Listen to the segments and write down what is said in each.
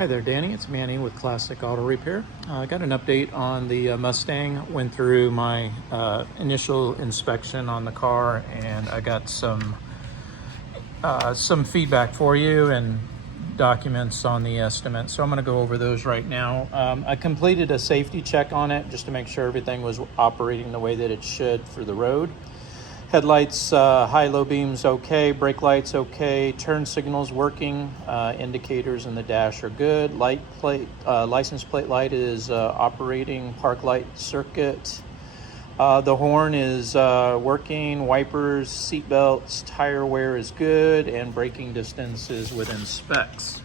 Hi there, Danny. It's Manny with Classic Auto Repair. I got an update on the Mustang. Went through my initial inspection on the car, and I got some feedback for you and documents on the estimate. So I'm going to go over those right now. I completed a safety check on it just to make sure everything was operating the way that it should for the road. Headlights, high-low beams okay, brake lights okay, turn signals working, indicators in the dash are good, license plate light is operating, park light circuit, the horn is working, wipers, seat belts, tire wear is good, and braking distance is within specs.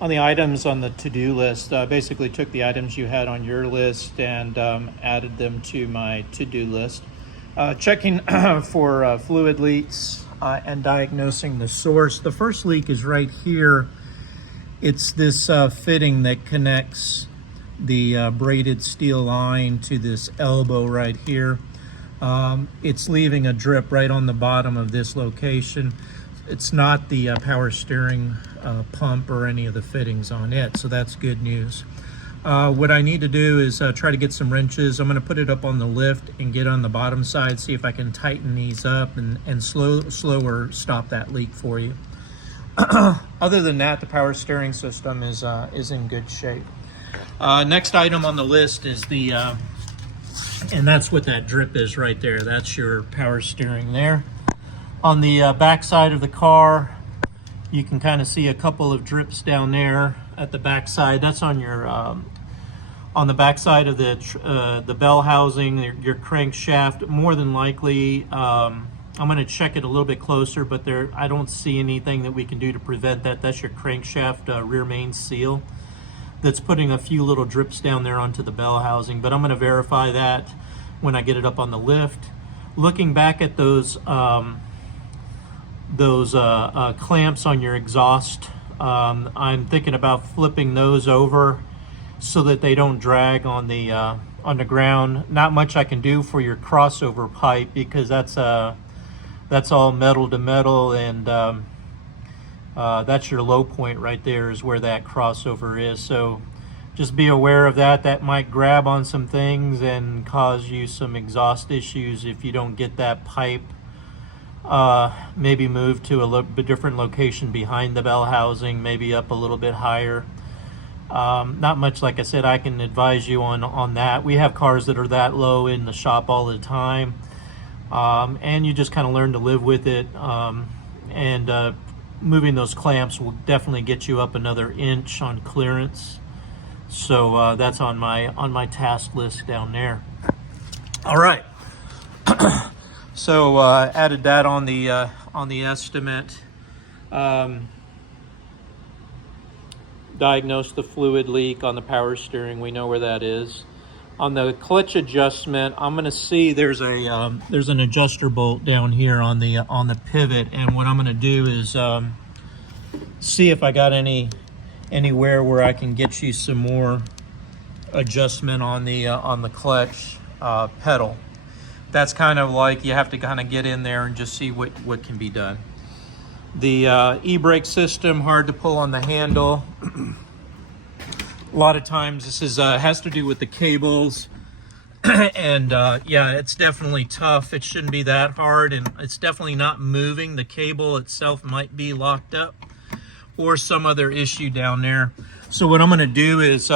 On the items on the to-do list, basically took the items you had on your list and added them to my to-do list. Checking for fluid leaks and diagnosing the source. The first leak is right here. It's this fitting that connects the braided steel line to this elbow right here. It's leaving a drip right on the bottom of this location. It's not the power steering pump or any of the fittings on it, so that's good news. What I need to do is try to get some wrenches. I'm going to put it up on the lift and get on the bottom side, see if I can tighten these up and slower stop that leak for you. Other than that, the power steering system is in good shape. Next item on the list is the, and that's what that drip is right there. That's your power steering there. On the back side of the car, you can kind of see a couple of drips down there at the back side. That's on your on the back side of the bell housing, your crankshaft. More than likely, I'm going to check it a little bit closer, but I don't see anything that we can do to prevent that. That's your crankshaft rear main seal that's putting a few little drips down there onto the bell housing, but I'm going to verify that when I get it up on the lift. Looking back at those clamps on your exhaust, I'm thinking about flipping those over so that they don't drag on the ground. Not much I can do for your crossover pipe because that's all metal to metal, and that's your low point right there is where that crossover is. So just be aware of that. That might grab on some things and cause you some exhaust issues if you don't get that pipe maybe move to a little bit different location behind the bell housing, maybe up a little bit higher. Not much, like I said, I can advise you on that. We have cars that are that low in the shop all the time, and you just kind of learn to live with it, and moving those clamps will definitely get you up another inch on clearance. So that's on my task list down there. All right. So added that on the estimate. Diagnosed the fluid leak on the power steering. We know where that is. On the clutch adjustment, I'm going to see there's an adjuster bolt down here on the pivot, and what I'm going to do is see if I got anywhere where I can get you some more adjustment on the clutch pedal. That's kind of like you have to kind of get in there and just see what can be done. The e-brake system, hard to pull on the handle. A lot of times this is has to do with the cables, and yeah, it's definitely tough. It shouldn't be that hard, and it's definitely not moving. The cable itself might be locked up or some other issue down there. So what I'm going to do is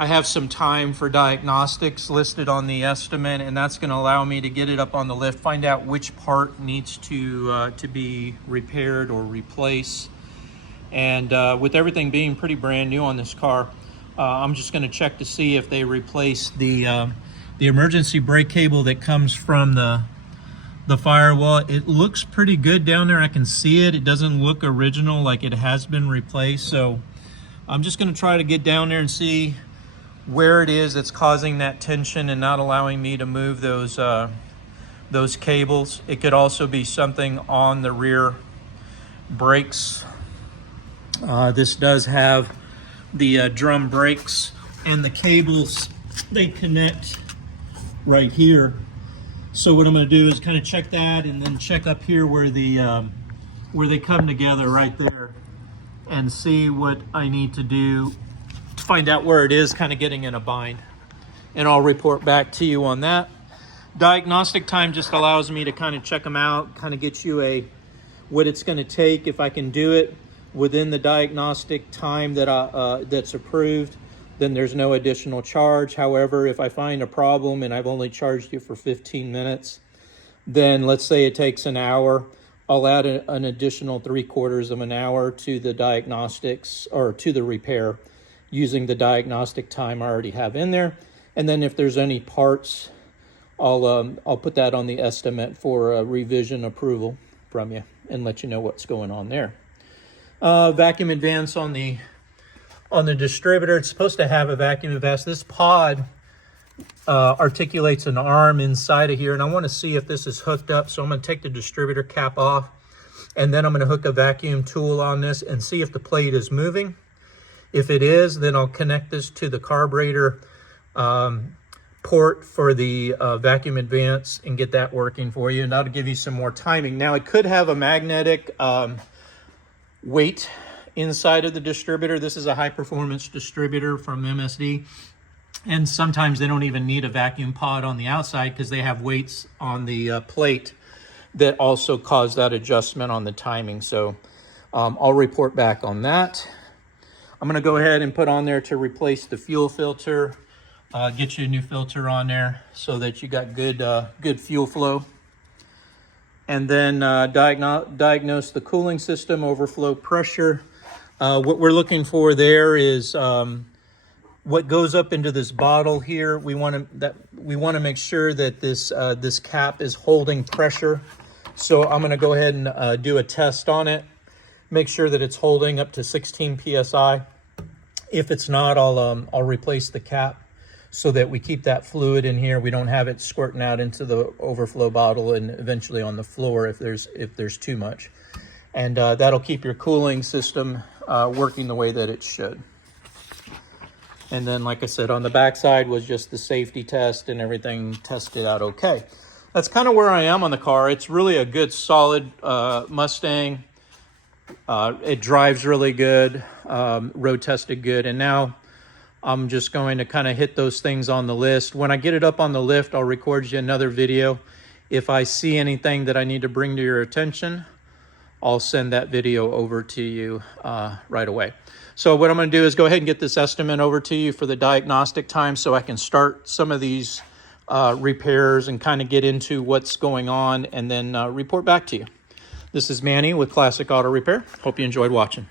I have some time for diagnostics listed on the estimate, and that's going to allow me to get it up on the lift, find out which part needs to be repaired or replaced. And with everything being pretty brand new on this car, I'm just going to check to see if they replace the emergency brake cable that comes from the firewall. It looks pretty good down there. I can see it. It doesn't look original, like it has been replaced. So I'm just going to try to get down there and see where it is that's causing that tension and not allowing me to move those cables. It could also be something on the rear brakes. This does have the drum brakes, and the cables, they connect right here. So what I'm going to do is kind of check that, and then check up here where they come together right there, and see what I need to do to find out where it is kind of getting in a bind. And I'll report back to you on that. Diagnostic time just allows me to kind of check them out, kind of get you what it's going to take. If I can do it within the diagnostic time that that's approved, then there's no additional charge. However, if I find a problem and I've only charged you for 15 minutes, then let's say it takes an hour, I'll add an additional 3/4 of an hour to the diagnostics, or to the repair, using the diagnostic time I already have in there. And then if there's any parts, I'll put that on the estimate for a revision approval from you and let you know what's going on there. Vacuum advance on the distributor. It's supposed to have a vacuum advance. This pod articulates an arm inside of here, and I want to see if this is hooked up. So I'm going to take the distributor cap off, and then I'm going to hook a vacuum tool on this and see if the plate is moving. If it is, then I'll connect this to the carburetor port for the vacuum advance and get that working for you, and that'll give you some more timing. Now, it could have a magnetic weight inside of the distributor. This is a high performance distributor from MSD, and sometimes they don't even need a vacuum pod on the outside because they have weights on the plate that also cause that adjustment on the timing. So I'll report back on that. I'm going to go ahead and put on there to replace the fuel filter. Get you a new filter on there so that you got good fuel flow. And then diagnose the cooling system, overflow pressure. What we're looking for there is what goes up into this bottle here. We want to make sure that this cap is holding pressure. So I'm going to go ahead and do a test on it. Make sure that it's holding up to 16 psi. If it's not, I'll replace the cap so that we keep that fluid in here. We don't have it squirting out into the overflow bottle and eventually on the floor if there's too much. And that'll keep your cooling system working the way that it should. And then, like I said, on the back side was just the safety test, and everything tested out okay. That's kind of where I am on the car. It's really a good, solid Mustang. It drives really good, road tested good. And now I'm just going to kind of hit those things on the list. When I get it up on the lift, I'll record you another video. If I see anything that I need to bring to your attention, I'll send that video over to you right away. So what I'm going to do is go ahead and get this estimate over to you for the diagnostic time so I can start some of these repairs and kind of get into what's going on, and then report back to you. This is Manny with Classic Auto Repair. Hope you enjoyed watching.